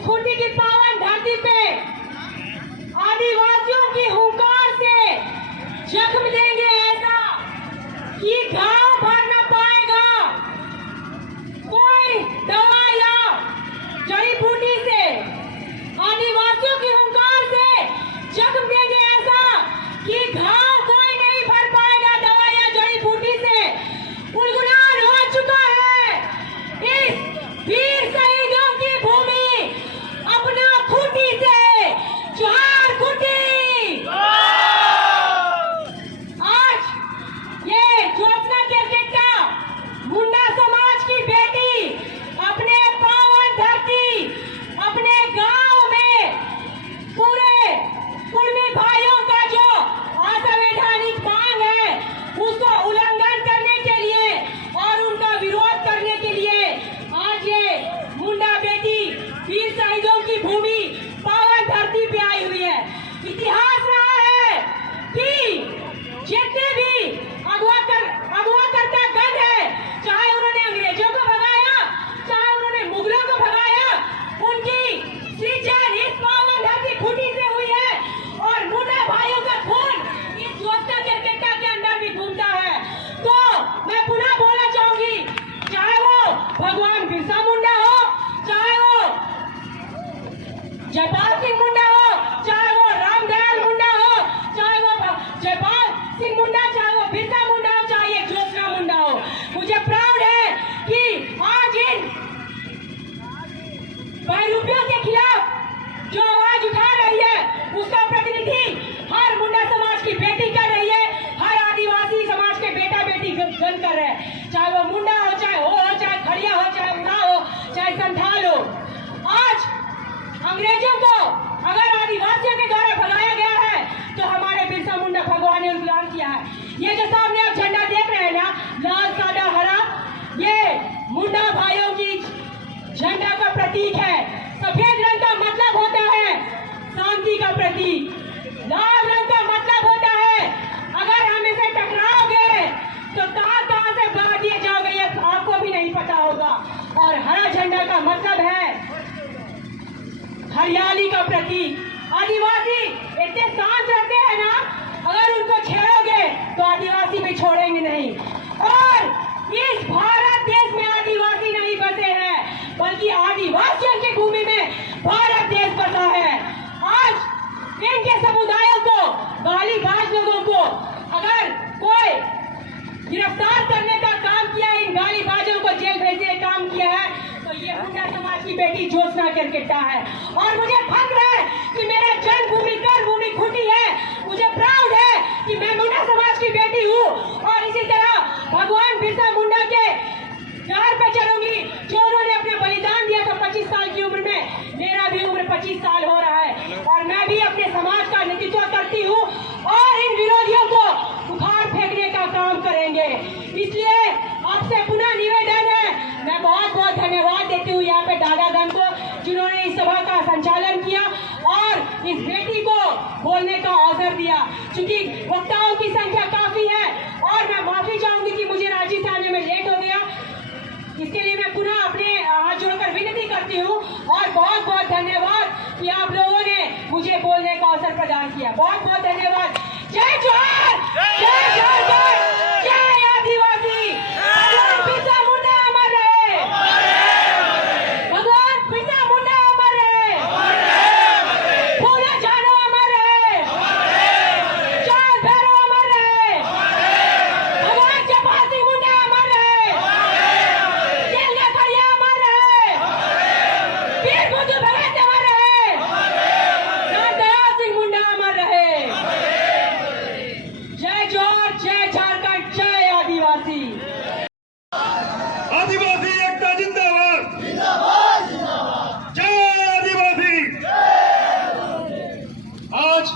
इस खूंटी की पावन धरती पे आदिवासियों की हुंकार से जख्म देंगे ऐसा कि घाव भर न पाएगा कोई दवा या जड़ी बूटी से। आदिवासियों की हुंकार से जख्म देंगे ऐसा कि घाव कोई नहीं भर पाएगा दवा या जड़ी बूटी से। गुलगुलान हो चुका है इस वीर शहीदों की भूमि अपना खूंटी से। जोहार खूंटी। आज ये ज्योत्सना केरकेट्टा मुंडा समाज की बेटी अपने पावन धरती अपने गांव में पूरे कुर्मी भाइयों का जो असंवैधानिक मांग है उसको उल्लंघन करने के लिए और उनका विरोध करने के लिए आज ये मुंडा बेटी वीर शहीदों की भूमि पावन धरती पे आई हुई है। इतिहास रहा है कि जितने भी अगवा करता गण है, चाहे उन्होंने अंग्रेजों को भगाया चाहे उन्होंने मुगलों को भगाया, उनकी सृजन इस पावन धरती खूंटी से हुई है और मुंडा भाइयों का खून इस ज्योत्सना केरकेट्टा के अंदर भी घूमता है। तो मैं पुनः बोलना चाहूंगी, चाहे वो भगवान बिरसा मुंडा हो, चाहे वो जयपाल सिंह मुंडा हो, चाहे वो रामदयाल मुंडा हो, चाहे वो जयपाल सिंह मुंडा, चाहे वो बिरसा मुंडा हो, चाहे ये ज्योत्सना मुंडा हो, मुझे प्राउड है कि आज इन बहरूपियों के खिलाफ जो आवाज उठा रही है उसका प्रतिनिधि हर मुंडा समाज की बेटी कर रही है, हर आदिवासी समाज के बेटा बेटी गण कर रहे हैं, चाहे वो मुंडा हो, चाहे खड़िया हो, चाहे उराव हो, चाहे संथाल हो। आज अंग्रेजों को अगर आदिवासियों के द्वारा भगाया गया है तो हमारे बिरसा मुंडा भगवान ने उल्लंघन किया है। ये जो सामने आप झंडा देख रहे हैं ना, लाल सादा हरा, ये मुंडा भाइयों की झंडा का प्रतीक है। सफेद रंग का मतलब होता है शांति का प्रतीक, लाल रंग का मतलब होता है अगर हम इसे टकराओगे तो कहां से बहा दिए जाओगे ये आपको भी नहीं पता होगा। और हरा झंडा का मतलब है हरियाली का प्रतीक। आदिवासी इतने शांत रहते हैं ना, अगर उनको छेड़ोगे तो आदिवासी भी छोड़ेंगे नहीं। और इस भारत देश में आदिवासी नहीं बसे हैं बल्कि आदिवासियों की भूमि में भारत देश बसा है। आज इनके समुदायों को, गालीबाज लोगों को अगर कोई गिरफ्तार करने का काम किया, इन गालीबाजों को जेल भेजने का काम किया है तो ये मुंडा समाज की बेटी ज्योत्सना केरकेट्टा है। और मुझे फख्र है कि मेरा जन्मभूमि कर्मभूमि खूंटी है, मुझे प्राउड है कि मैं मुंडा समाज की बेटी हूँ। और इसी तरह भगवान बिरसा मुंडा के घर पे चलूंगी जो उन्होंने अपने बलिदान दिया था 25 साल की उम्र में। मेरा भी उम्र 25 साल हो रहा है और मैं भी अपने समाज का नेतृत्व करती हूँ और इन विरोधियों को उखाड़ फेंकने का काम करेंगे। इसलिए आपसे पुनः निवेदन है, मैं बहुत बहुत धन्यवाद देती हूँ यहाँ पे दादागण को जिन्होंने इस सभा का संचालन किया और इस बेटी को बोलने का अवसर दिया। क्योंकि वक्ताओं की संख्या काफी है और मैं माफी चाहूंगी कि मुझे रांची से आने में लेट हो गया, इसके लिए मैं पुनः अपने हाथ जोड़कर विनती करती हूँ। और बहुत बहुत धन्यवाद कि आप लोगों ने मुझे बोलने का अवसर प्रदान किया। बहुत बहुत धन्यवाद। जय जोहार, जय जोहार, जय आदिवासी। भगवान बिरसा मुंडा अमर रहे, भगवान बिरसा मुंडा अमर रहे, फूले जानो अमर रहे, चाल भैरव अमर रहे, भगवान जयपाल सिंह मुंडा अमर रहे, जेलगा खड़िया अमर रहे, वीर बुद्धू भगत अमर रहे, रामदयाल सिंह मुंडा अमर रहे। जय जोहार, जय झारखंड, जय आदिवासी। आदिवासी एकता जिंदाबाद, जय आदिवासी। आज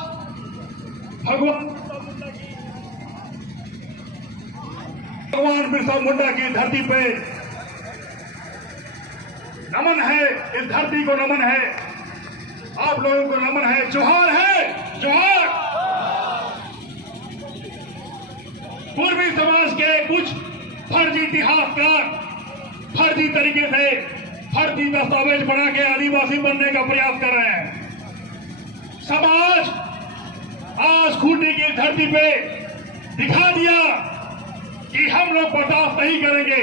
भगवान बिरसा मुंडा की धरती पे नमन है, इस धरती को नमन है, आप लोगों को नमन है, जोहार है, जोहार। पूर्वी समाज के कुछ फर्जी इतिहासकार फर्जी तरीके से फर्जी दस्तावेज बना के आदिवासी बनने का प्रयास कर रहे हैं। समाज आज खूंटी की धरती पे दिखा दिया कि हम लोग बर्दाश्त नहीं करेंगे।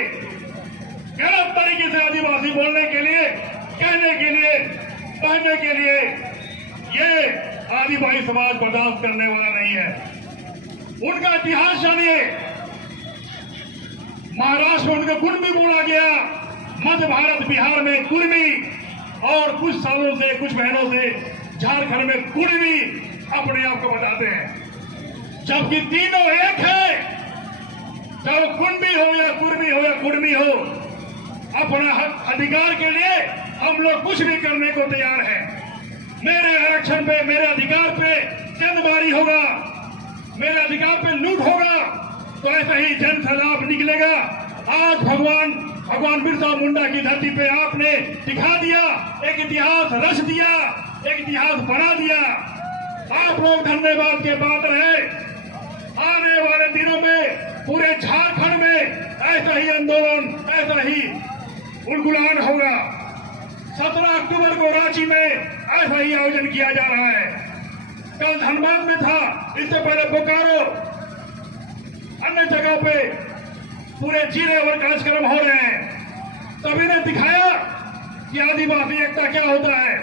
गलत तरीके से आदिवासी बोलने के लिए, कहने के लिए, पहनने के लिए ये आदिवासी समाज बर्दाश्त करने वाला नहीं है। उनका इतिहास जानिए। महाराष्ट्र में उनका कुर्मी बोला गया, मध्य भारत बिहार में कुर्मी, और कुछ सालों से, कुछ महीनों से झारखंड में कुर्मी अपने आप को बताते हैं, जबकि तीनों एक है। चाहे कुर्मी हो या कुर्मी हो या कुर्मी हो, अपना हक अधिकार के लिए हम लोग कुछ भी करने को तैयार हैं। मेरे आरक्षण पे, मेरे अधिकार पे चंदबारी होगा, मेरे अधिकार पे लूट होगा, तो ऐसा ही जन सैलाब निकलेगा। आज भगवान बिरसा मुंडा की धरती पे आपने दिखा दिया, एक इतिहास रच दिया, एक इतिहास बना दिया। आप लोग धन्यवाद के पात्र हैं। आने वाले दिनों में पूरे झारखंड में ऐसा ही आंदोलन, ऐसा ही उलगुलान होगा। 17 अक्टूबर को रांची में ऐसा ही आयोजन किया जा रहा है। कल धनबाद में था, इससे पहले बोकारो, अन्य जगह पे पूरे जिले और कार्यक्रम हो रहे हैं। सभी ने दिखाया कि आदिवासी एकता क्या होता है।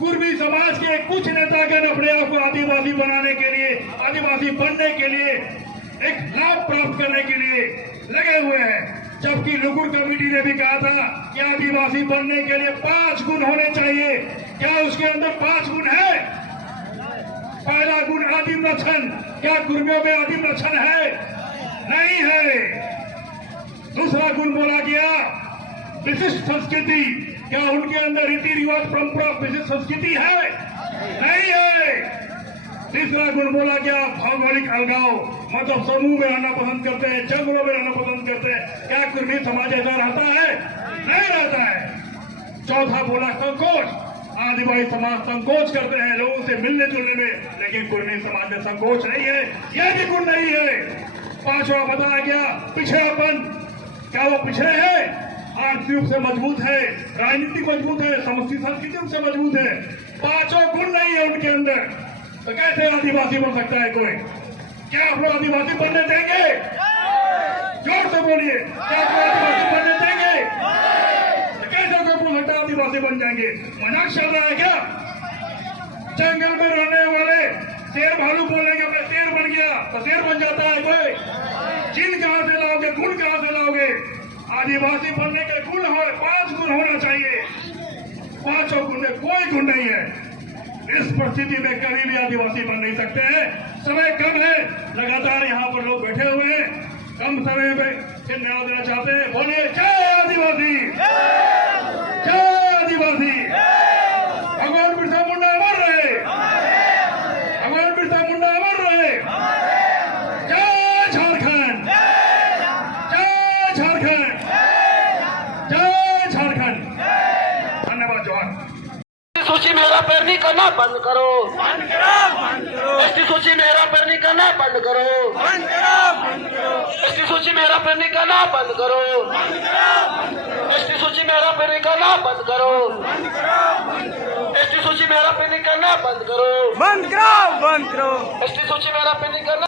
कुर्मी समाज के कुछ नेतागण अपने आप को आदिवासी बनाने के लिए, आदिवासी बनने के लिए, एक लाभ प्राप्त करने के लिए लगे हुए हैं। जबकि लुकुर कमेटी ने भी कहा था कि आदिवासी बनने के लिए 5 गुण होने चाहिए। क्या उसके अंदर 5 गुण है? पहला गुण आदिम लक्षण। क्या कुर्मियों में आदिम लक्षण है? नहीं है। दूसरा गुण बोला गया विशिष्ट संस्कृति। क्या उनके अंदर रीति रिवाज, परंपरा, विशिष्ट संस्कृति है? नहीं है। तीसरा गुण बोला गया भौगोलिक अलगाव, मतलब समूह में रहना पसंद करते हैं, जंगलों में रहना पसंद करते हैं। क्या कुर्मी समाज ऐसा रहता है? नहीं रहता है। चौथा बोला संकोच। आदिवासी समाज संकोच करते हैं लोगों से मिलने जुलने में, लेकिन कुर्मी समाज में संकोच नहीं है, यह भी गुण नहीं है। पांचवा बताया गया पिछड़ापन। क्या वो पिछड़े हैं? आर्थिक रूप से मजबूत है, राजनीतिक मजबूत है, संस्कृति रूप से मजबूत है। 5 गुण नहीं है उनके अंदर, तो कैसे आदिवासी बन सकता है कोई? क्या आप लोग आदिवासी बनने देंगे? जोर से बोलिए, क्या आप लोग आदिवासी बनने देंगे? तो कैसे कोई बोल सकता है आदिवासी बन जाएंगे? मजाक चल रहा है क्या? जंगल में रहने वाले शेर भालू बोलेंगे मैं शेर बन गया, तो शेर बन जाता है कोई? जिन कहां से लाओगे, गुण कहां से लाओगे? आदिवासी बनने के गुण हो, 5 गुण होना चाहिए। 5 गुण में कोई गुण नहीं है। इस परिस्थिति में कभी भी आदिवासी बन नहीं सकते हैं। समय कम है, लगातार यहाँ पर लोग बैठे हुए हैं, कम समय में न्याय देना चाहते हैं। बोलिए जय आदिवासी, जय आदिवासी। भगवान बिरसा मुंडा अमर रहे, भगवान बिरसा मुंडा अमर रहे। जय झारखंड, जय झारखंड, जय झारखंड। धन्यवाद। जोहार। सूची में हेरा फेरी करना बंद करो, बंद करो, बंद करो। एसटी सूची में हेरा फेरी करना बंद करो, बंद करो, बंद करो। एसटी सूची में हेरा फेरी करना बंद करो, बंद करो, बंद करो। एसटी सूची में हेरा फेरी करना बंद करो, बंद करो, बंद करो। एसटी सूची में हेरा फेरी करना बंद करो, बंद करो, बंद करो। एसटी सूची में हेरा फेरी करना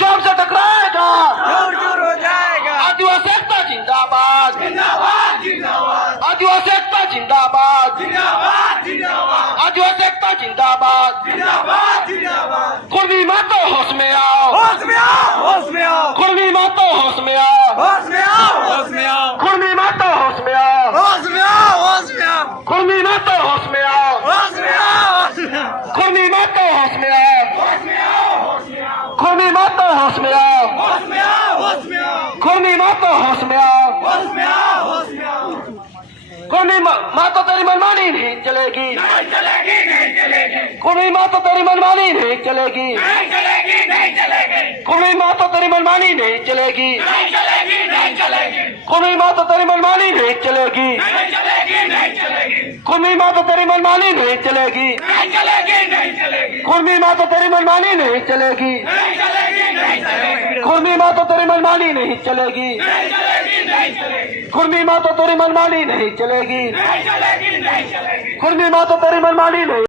जोर से टकराएगा, जोर जोर हो जाएगा। आदिवासी एकता जिंदाबाद, जिंदाबाद, जिंदाबाद, आदिवासी एकता जिंदाबाद, जिंदाबाद, जिंदाबाद, आदिवासी एकता जिंदाबाद। जिंदाबाद, जिंदाबाद। कुर्मी मातो होश में आओ, होश में आओ, होश में आओ, कुर्मी मातो होश में आओ, होश में आओ, होश में आओ, कुर्मी मातो होश में आओ, होश में आओ, होश में आओ, कुर्मी मातो होश में आओ, होश में आओ, होश में आओ, कुर्मी मातो होश में आओ, होश में आओ, होश में आओ, कुर्मी मातो होश में आओ, होश में आओ, होश में आओ, कुर्मी मातो होश में आओ, होश में आओ, होश में आओ। कुर्मी मातो तेरी मनमानी नहीं चलेगी, नहीं चलेगी, नहीं चलेगी, कुर्मी मातो तेरी मनमानी नहीं चलेगी, नहीं चलेगी, नहीं चलेगी, कुर्मी मातो तेरी मनमानी नहीं चलेगी, नहीं चलेगी, नहीं चलेगी, कुर्मी मातो तेरी मनमानी नहीं चलेगी, नहीं चलेगी, नहीं चलेगी, कुर्मी मातो तेरी मनमानी नहीं चलेगी, नहीं चलेगी, नहीं चलेगी, कुर्मी मातो तेरी मनमानी नहीं चलेगी, नहीं चलेगी, नहीं चलेगी, कुर्मी मातो तेरी मनमानी नहीं चलेगी, नहीं चलेगी, नहीं नहीं चलेगी, कुर्मी माँ तो तेरी मनमानी नहीं चलेगी, नहीं चलेगी, नहीं चलेगी, कुर्मी माँ तो तेरी मनमानी नहीं